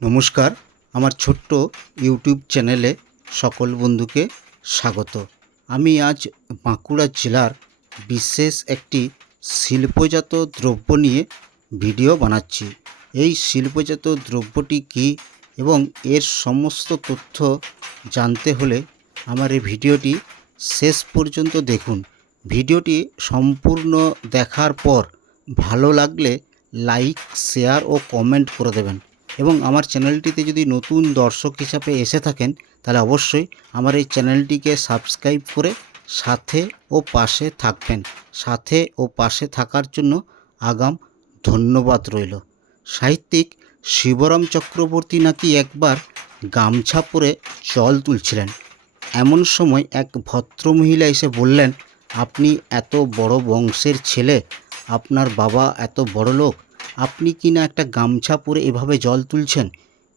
নমস্কার, আমার ছোট্ট ইউটিউব চ্যানেলে সকল বন্ধুকে স্বাগত। আমি আজ বাঁকুড়া জেলার বিশেষ একটি শিল্পজাত দ্রব্য নিয়ে ভিডিও বানাচ্ছি। এই শিল্পজাত দ্রব্যটি কী এবং এর সমস্ত তথ্য জানতে হলে আমার এই ভিডিওটি শেষ পর্যন্ত দেখুন। ভিডিওটি সম্পূর্ণ দেখার পর ভালো লাগলে লাইক, শেয়ার ও কমেন্ট করে দেবেন। এবং আমার চ্যানেলটিতে যদি নতুন দর্শক হিসাবে এসে থাকেন তাহলে অবশ্যই আমার এই চ্যানেলটিকে সাবস্ক্রাইব করে সাথে ও পাশে থাকবেন। সাথে ও পাশে থাকার জন্য আগাম ধন্যবাদ রইল। সাহিত্যিক শিবরাম চক্রবর্তী নাকি একবার গামছা পরে জল তুলছিলেন। এমন সময় এক ভদ্রমহিলা এসে বললেন, আপনি এত বড় বংশের ছেলে, আপনার বাবা এত বড় লোক, আপনি কি না একটা গামছা পরে এভাবে জল তুলছেন?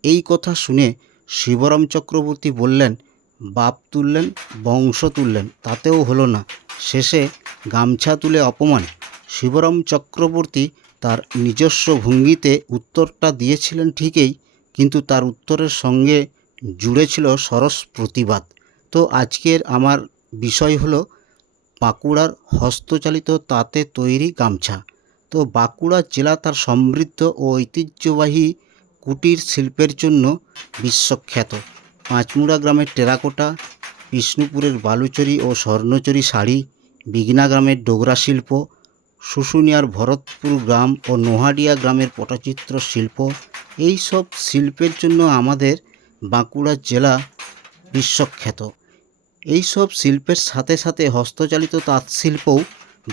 এই কথা শুনে শিবরাম চক্রবর্তী বললেন, বাপ তুললেন, বংশ তুললেন, তাতেও হলো না, শেষে গামছা তুলে অপমান। শিবরাম চক্রবর্তী তার নিজস্ব ভঙ্গিতে উত্তরটা দিয়েছিলেন ঠিকই, কিন্তু তার উত্তরের সঙ্গে জুড়ে ছিল সরস প্রতিবাদ। তো আজকের আমার বিষয় হলো বাঁকুড়ার হস্তচালিত তাঁতে তৈরি গামছা। তো বাঁকুড়া জেলা তার সমৃদ্ধ ও ঐতিহ্যবাহী কুটির শিল্পের জন্য বিশ্বখ্যাত। পাঁচমুড়া গ্রামের টেরাকোটা, বিষ্ণুপুরের বালুচরী ও স্বর্ণচরী শাড়ি, বিঘ্না গ্রামের ডোগরা শিল্প, শুশুনিয়ার ভরতপুর গ্রাম ও নোহাডিয়া গ্রামের পটচিত্র শিল্প, এই সব শিল্পের জন্য আমাদের বাঁকুড়া জেলা বিশ্বখ্যাত। এই সব শিল্পের সাথে সাথে হস্তচালিত তাঁত শিল্পও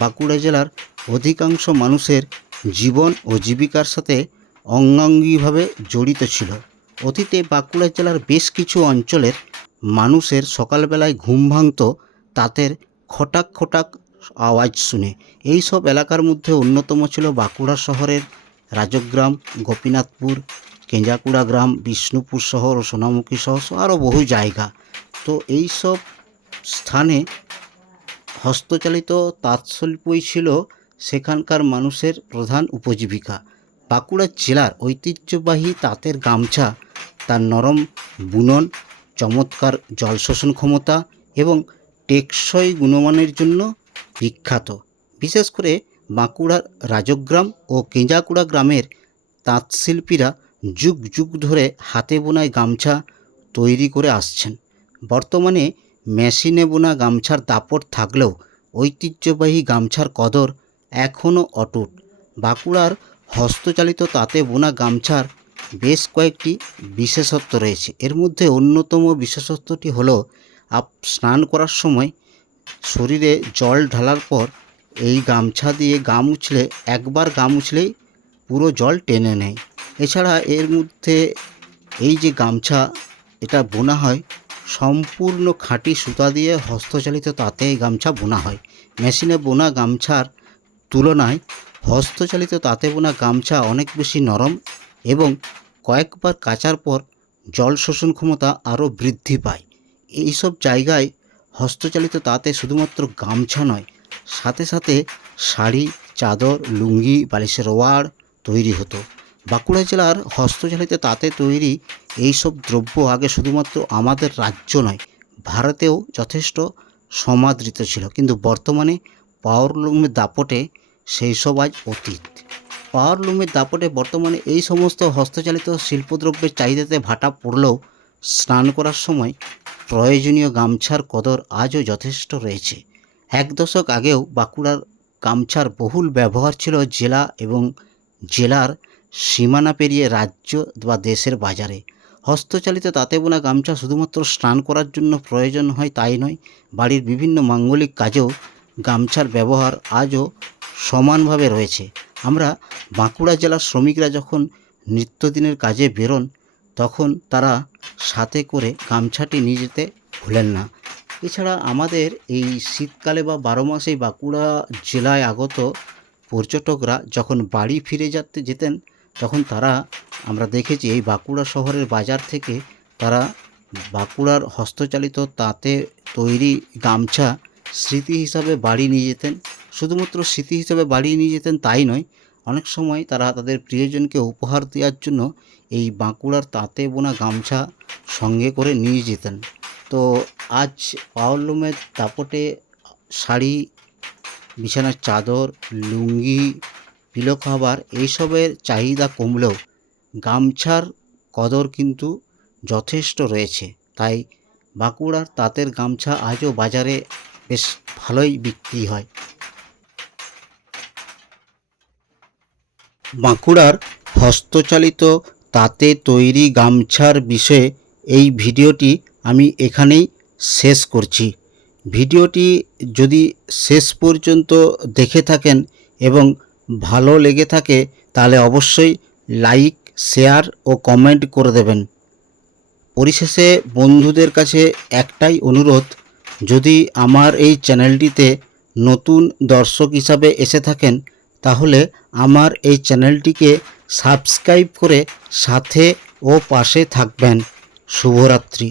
বাঁকুড়া জেলার অধিকাংশ মানুষের জীবন ও জীবিকার সাথে অঙ্গাঙ্গিভাবে জড়িত ছিল। অতীতে বাঁকুড়া জেলার বেশ কিছু অঞ্চলের মানুষের সকালবেলায় ঘুম ভাঙত তাঁতের খটাক খটাক আওয়াজ শুনে। এই সব এলাকার মধ্যে অন্যতম ছিল বাঁকুড়া শহরের রাজগ্রাম, গোপীনাথপুর, কেঞ্জাকুড়া গ্রাম, বিষ্ণুপুর শহর ও সোনামুখী শহর আরও বহু জায়গা। তো এই সব স্থানে হস্তচালিত তাঁত শিল্পই ছিল সেখানকার মানুষের প্রধান উপজীবিকা। বাঁকুড়া জেলার ঐতিহ্যবাহী তাঁতের গামছা তার নরম বুনন, চমৎকার জল শোষণ ক্ষমতা এবং টেকসই গুণমানের জন্য বিখ্যাত। বিশেষ করে বাঁকুড়ার রাজগ্রাম ও কেঞ্জাকুড়া গ্রামের তাঁতশিল্পীরা যুগ যুগ ধরে হাতে বোনায় গামছা তৈরি করে আসছেন। বর্তমানে মেশিনে বোনা গামছার দাপট থাকলেও ঐতিহ্যবাহী গামছার কদর এখনও অটুট। বাঁকুড়ার হস্তচালিত তাঁতে বোনা গামছার বেশ কয়েকটি বিশেষত্ব রয়েছে। এর মধ্যে অন্যতম বিশেষত্বটি হলো স্নান করার সময় শরীরে জল ঢালার পর এই গামছা দিয়ে গা মুছলে, একবার গা মুছলেই পুরো জল টেনে নেয়। এছাড়া এর মধ্যে এই যে গামছা এটা বোনা হয় সম্পূর্ণ খাঁটি সুতা দিয়ে হস্তচালিত তাঁতে এই গামছা বোনা হয়। মেশিনে বোনা গামছার তুলনায় হস্তচালিত তাঁতে বোনা গামছা অনেক বেশি নরম এবং কয়েকবার কাচার পর জল শোষণ ক্ষমতা আরও বৃদ্ধি পায়। এইসব জায়গায় হস্তচালিত তাঁতে শুধুমাত্র গামছা নয়, সাথে সাথে শাড়ি, চাদর, লুঙ্গি, বালিশের ওয়াড় তৈরি হতো। বাঁকুড়া জেলার হস্তচালিত তাঁতে তৈরি এইসব দ্রব্য আগে শুধুমাত্র আমাদের রাজ্য নয়, ভারতেও যথেষ্ট সমাদৃত ছিল, কিন্তু বর্তমানে পাওয়ারলুমের দাপটে সেই সব আজ অতীত। পাওয়ারলুমের দাপটে বর্তমানে এই সমস্ত হস্তচালিত শিল্পদ্রব্যের চাহিদাতে ভাটা পড়লেও স্নান করার সময় প্রয়োজনীয় গামছার কদর আজও যথেষ্ট রয়েছে। এক দশক আগেও বাঁকুড়ার গামছার বহুল ব্যবহার ছিল জেলা এবং জেলার সীমানা পেরিয়ে রাজ্য বা দেশের বাজারে। হস্তচালিত তাঁতে বোনা গামছা শুধুমাত্র স্নান করার জন্য প্রয়োজন হয় তাই নয়, বাড়ির বিভিন্ন মাঙ্গলিক কাজেও গামছার ব্যবহার আজও সমানভাবে রয়েছে। আমরা বাঁকুড়া জেলার শ্রমিকরা যখন নিত্যদিনের কাজে বেরোন তখন তারা সাথে করে গামছাটি নিয়ে যেতে ভুলেন না। এছাড়া আমাদের এই শীতকালে বা 12 মাসেই বাঁকুড়া জেলায় আগত পর্যটকরা যখন বাড়ি ফিরে যেতেন তখন তারা, আমরা দেখেছি এই বাঁকুড়া শহরের বাজার থেকে তারা বাঁকুড়ার হস্তচালিত তাঁতে তৈরি গামছা স্মৃতি হিসাবে বাড়ি নিয়ে যেতেন। শুধুমাত্র স্মৃতি হিসাবে বাড়ি নিয়ে যেতেন তাই নয়, অনেক সময় তারা তাদের প্রিয়জনকে উপহার দেওয়ার জন্য এই বাঁকুড়ার তাঁতে বোনা গামছা সঙ্গে করে নিয়ে যেতেন। তো আজ পাওয়ারলুমের দাপটে শাড়ি, বিছানার চাদর, লুঙ্গি, পিলো কভার এইসবের চাহিদা কমলেও গামছার কদর কিন্তু যথেষ্ট রয়েছে। তাই বাঁকুড়ার তাঁতের গামছা আজও বাজারে বেশ ভালোই বিক্রি হয়। বাঁকুড়ার হস্তচালিত তাঁতে তৈরি গামছার বিষয়ে এই ভিডিওটি আমি এখানেই শেষ করছি। ভিডিওটি যদি শেষ পর্যন্ত দেখে থাকেন এবং ভালো লেগে থাকে তাহলে অবশ্যই লাইক, শেয়ার ও কমেন্ট করে দেবেন। পরিশেষে বন্ধুদের কাছে একটাই অনুরোধ, যদি আমার এই চ্যানেলটিতে নতুন দর্শক হিসাবে এসে থাকেন তাহলে আমার এই চ্যানেলটিকে সাবস্ক্রাইব করে সাথে ও পাশে থাকবেন। শুভরাত্রি।